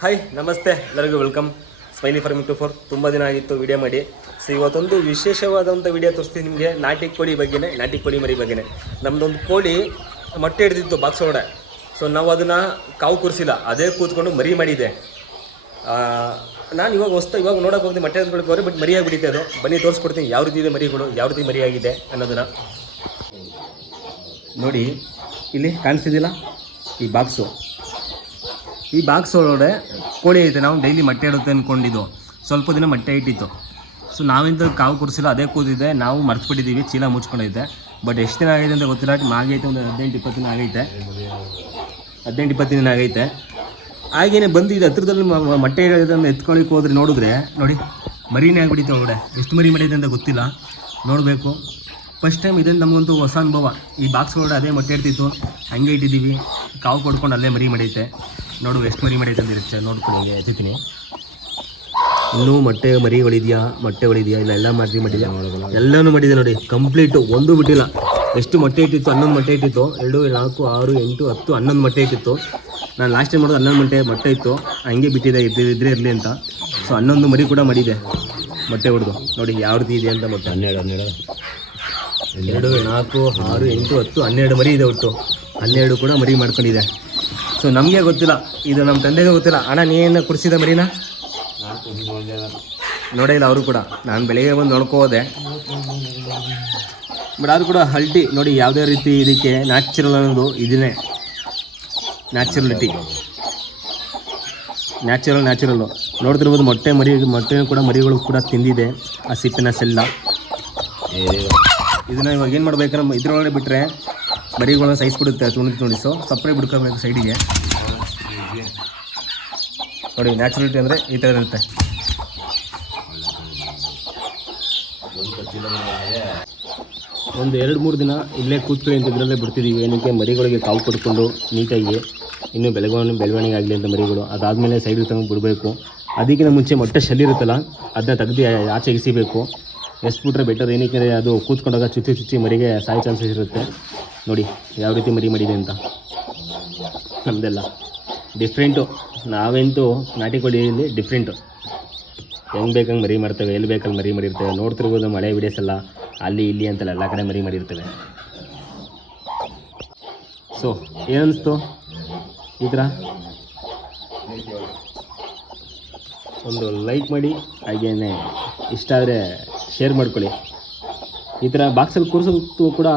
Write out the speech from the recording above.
Hi ನಮಸ್ತೆ. ಎಲ್ಲರಿಗೂ welcome smiley farming two four ತುಂಬ ದಿನ ಆಗಿತ್ತು ವಿಡಿಯೋ ಮಾಡಿ. ಸೊ ಇವತ್ತೊಂದು ವಿಶೇಷವಾದಂಥ ವಿಡಿಯೋ ತೋರಿಸ್ತೀನಿ ನಿಮಗೆ. ನಾಟಿ ಕೋಳಿ ಬಗ್ಗೆನೇ, ನಾಟಿ ಕೋಳಿ ಮರಿ ಬಗ್ಗೆನೇ. ನಮ್ಮದೊಂದು ಕೋಳಿ ಮೊಟ್ಟೆ ಹಿಡಿದಿತ್ತು ಬಾಕ್ಸ್ ಒಳಗಡೆ. ಸೊ ನಾವು ಅದನ್ನು ಕಾವು ಕೂರಿಸಿಲ್ಲ. ಅದೇ ಕೂತ್ಕೊಂಡು ಮರಿ ಮಾಡಿದೆ. ನಾನು ಇವಾಗ ಹೊಸ್ತು ಇವಾಗ ನೋಡೋಕೆ ಹೋಗ್ತೀನಿ ಮೊಟ್ಟೆ ಹಿಡ್ಕೊಳಕ್ಕೆ ಹೋದ್ರೆ ಬಟ್ ಮರಿಯಾಗಿ ಬಿಡಿತೆ ಅದು. ಬನ್ನಿ, ತೋರಿಸ್ಕೊಡ್ತೀನಿ ಯಾವ ರೀತಿ ಇದೆ ಮರಿಗಳು, ಯಾವ ರೀತಿ ಮರಿಯಾಗಿದೆ ಅನ್ನೋದನ್ನು. ನೋಡಿ, ಇಲ್ಲಿ ಕಾಣಿಸ್ತಿದ್ದಿಲ್ಲ ಈ ಬಾಕ್ಸು ಈ ಬಾಕ್ಸ್ ಒಳಗಡೆ ಕೋಳಿ ಐತೆ, ನಾವು ಡೈಲಿ ಮೊಟ್ಟೆ ಇಡುತ್ತೆ ಅಂದ್ಕೊಂಡಿದ್ದು ಸ್ವಲ್ಪ ದಿನ ಮೊಟ್ಟೆ ಇಟ್ಟಿತ್ತು. ಸೊ ನಾವಿಂದ ಕಾವು ಕೊಡಿಸಿಲ್ಲ, ಅದೇ ಕೂತಿದೆ. ನಾವು ಮರ್ತ್ಬಿಟ್ಟಿದ್ದೀವಿ ಚೀಲ ಮುಚ್ಕೊಂಡೈತೆ ಬಟ್ ಎಷ್ಟು ದಿನ ಆಗಿದೆ ಅಂತ ಗೊತ್ತಿಲ್ಲ ಆಗೈತೆ ಒಂದು ಹದಿನೆಂಟು, ಇಪ್ಪತ್ತು ದಿನ ಆಗೈತೆ. ಹದಿನೆಂಟು, ಇಪ್ಪತ್ತು ದಿನ ಆಗೈತೆ. ಹಾಗೇನೆ ಬಂದು ಇದು ಹತ್ರದಲ್ಲಿ ಮೊಟ್ಟೆ ಇಡೋದನ್ನು ಎತ್ಕೊಳ್ಳಿಕ್ಕೆ ಹೋದ್ರೆ ನೋಡಿದ್ರೆ, ನೋಡಿ, ಮರಿನೇ ಆಗ್ಬಿಟ್ಟಿತ್ತು ಒಳಗಡೆ. ಎಷ್ಟು ಮರಿ ಮಾಡಿದೆ ಅಂತ ಗೊತ್ತಿಲ್ಲ. ನೋಡಬೇಕು. ಫಸ್ಟ್ ಟೈಮ್ ಇದನ್ನು ನಮಗಂತೂ ಹೊಸ ಅನುಭವ. ಈ ಬಾಕ್ಸ್ ಒಳಗಡೆ ಅದೇ ಮೊಟ್ಟೆ ಇಡ್ತಿತ್ತು. ಹಂಗೆ ಇಟ್ಟಿದ್ದೀವಿ. ಕಾವು ಕೊಡ್ಕೊಂಡು ಅಲ್ಲೇ ಮರಿ ಮಾಡೈತೆ ನೋಡು ಎಷ್ಟು ಮರಿ ಮಾಡಿ ತಂದಿರುತ್ತೆ ನೋಡ್ಕೊಂಡು ಎತ್ತಿತೀನಿ ಇನ್ನೂ ಮೊಟ್ಟೆ ಮರಿಗಳಿದೆಯಾ ಮೊಟ್ಟೆಗಳಿದೆಯಾ ಇಲ್ಲ ಎಲ್ಲ ಮರಿ ಮಾಡಿದ್ಯಾ ಎಲ್ಲನೂ ಮಾಡಿದೆ ನೋಡಿ ಕಂಪ್ಲೀಟು ಒಂದು ಬಿಟ್ಟಿಲ್ಲ. ಎಷ್ಟು ಮೊಟ್ಟೆ ಇಟ್ಟಿತ್ತು ಹನ್ನೊಂದು ಮೊಟ್ಟೆ ಇಟ್ಟಿತ್ತು. ಎರಡು ನಾಲ್ಕು ಆರು ಎಂಟು ಹತ್ತು ಹನ್ನೊಂದು ಮೊಟ್ಟೆ ಇಟ್ಟಿತ್ತು. ನಾನು ಲಾಸ್ಟ್ ಟೈಮ್ ಮಾಡೋದು ಹನ್ನೊಂದು ಮೊಟ್ಟೆ ಮೊಟ್ಟೆ ಇತ್ತು. ಹಂಗೆ ಬಿಟ್ಟಿದೆ ಇದ್ರೆ ಇದ್ರೆ ಇರಲಿ ಅಂತ. ಸೊ ಹನ್ನೊಂದು ಮರಿ ಕೂಡ ಮಾಡಿದೆ ಮೊಟ್ಟೆ ಹೊಡೆದು ನೋಡಿ ಯಾವ ರೀತಿ ಇದೆ ಅಂತ ಮೊಟ್ಟೆ. ಹನ್ನೆರಡು ಹನ್ನೆರಡು. ಎರಡು ನಾಲ್ಕು ಆರು ಎಂಟು ಹತ್ತು ಹನ್ನೆರಡು ಮರಿ ಇದೆ ಒಟ್ಟು. ಹನ್ನೆರಡು ಕೂಡ ಮರಿ ಮಾಡ್ಕೊಂಡಿದೆ. ಸೊ ನಮಗೆ ಗೊತ್ತಿಲ್ಲ. ಇದು ನಮ್ಮ ತಂದೆಗೆ ಗೊತ್ತಿಲ್ಲ. ಅಣ್ಣ ನೀನು ಕುಡಿಸಿದ ಮರಿನ? ನೋಡೇ ಇಲ್ಲ ಅವರು ಕೂಡ. ನಾನು ಬೆಳಿಗ್ಗೆ ಬಂದು ನೋಡ್ಕೋದೆ ಬಟ್ ಆದರೂ ಕೂಡ ಹಲ್ಟಿ ನೋಡಿ ಯಾವುದೇ ರೀತಿ ಇದಕ್ಕೆ ನ್ಯಾಚುರಲ್ ಅನ್ನೋದು ಇದನ್ನೇ ನ್ಯಾಚುರಲಿಟಿ ನ್ಯಾಚುರಲ್ ನ್ಯಾಚುರಲ್ಲು ನೋಡ್ತಿರ್ಬೋದು ಮೊಟ್ಟೆ ಮರಿ, ಮೊಟ್ಟೆ ಕೂಡ ಮರಿಗಳು ಕೂಡ ತಿಂದಿದೆ. ಆ ಸಿಪ್ಪಿನ ಸೆಲ್ಲ. ಇದನ್ನ ಇವಾಗ ಏನು ಮಾಡ್ಬೇಕಂದ್ರೆ, ಇದ್ರೊಳಗಡೆ ಬಿಟ್ಟರೆ ಮರಿಗಳನ್ನ ಸೈಜ್ ಬಿಡುತ್ತೆ ತುಣಿದು ತುಣಿಸು ಸಪ್ರೇಟ್ ಬಿಡ್ಕೋಬೇಕು ಸೈಡಿಗೆ ನೋಡಿ ನ್ಯಾಚುರಲಿಟಿ ಅಂದರೆ ಈ ಥರ ಇರುತ್ತೆ. ಒಂದು ಎರಡು ಮೂರು ದಿನ ಇಲ್ಲೇ ಕೂತ್ಕೊಳ್ಳಿ ಅಂತ ಇದರಲ್ಲೇ ಬಿಡ್ತಿದ್ದೀವಿ ಏನಕ್ಕೆ? ಮರಿಗಳಿಗೆ ಕಾವು ಕೊಟ್ಕೊಂಡು ನೀಟಾಗಿ ಇನ್ನೂ ಬೆಳವಣಿಗೆ ಬೆಳವಣಿಗೆ ಆಗಲಿ ಅಂತ ಮರಿಗಳು. ಅದಾದಮೇಲೆ ಸೈಡಿಗೆ ತಗೊಂಡು ಬಿಡಬೇಕು. ಅದಕ್ಕಿಂತ ಮುಂಚೆ ಮೊಟ್ಟೆ ಶಲ್ಲಿರುತ್ತಲ್ಲ ಅದನ್ನ ತೆಗ್ದು ಆಚೆ ಎಸಿಬೇಕು. ಎಸ್ಬಿಟ್ರೆ ಬೆಟರ್ ಏನಕ್ಕೆ ಅದು ಕೂತ್ಕೊಂಡಾಗ ಚುಚ್ಚಿ ಚುಚ್ಚಿ ಮರಿಗೆ ಸಾಯೋ ಚಾನ್ಸಸ್ ಇರುತ್ತೆ. ನೋಡಿ, ಯಾವ ರೀತಿ ಮರಿ ಮಾಡಿದೆ ಅಂತ. ನಮ್ಮದೆಲ್ಲ ಡಿಫ್ರೆಂಟು ನಾವೆಂತೂ ನಾಟಿ ಕೋಳಿಯಲ್ಲಿ ಡಿಫ್ರೆಂಟು ಹೆಂಗೆ ಬೇಕಂಗೆ ಮರಿ ಮಾಡ್ತೇವೆ, ಎಲ್ಲಿ ಬೇಕಲ್ಲಿ ಮರಿ ಮಾಡಿರ್ತೇವೆ. ನೋಡ್ತಿರ್ಬೋದು ಮಳೆ ವಿಡಿಯೋಸ್ ಎಲ್ಲ, ಅಲ್ಲಿ, ಇಲ್ಲಿ ಅಂತಲ್ಲ ಎಲ್ಲ ಕಡೆ ಮರಿ ಮಾಡಿರ್ತೇವೆ. ಸೊ ಏನಿಸ್ತು ಈ ಥರ? ಒಂದು ಲೈಕ್ ಮಾಡಿ, ಹಾಗೇನೆ ಇಷ್ಟ ಆದರೆ ಶೇರ್ ಮಾಡ್ಕೊಳ್ಳಿ. ಈ ಥರ ಬಾಕ್ಸಲ್ಲಿ ಕೂರಿಸೋದು ಕೂಡ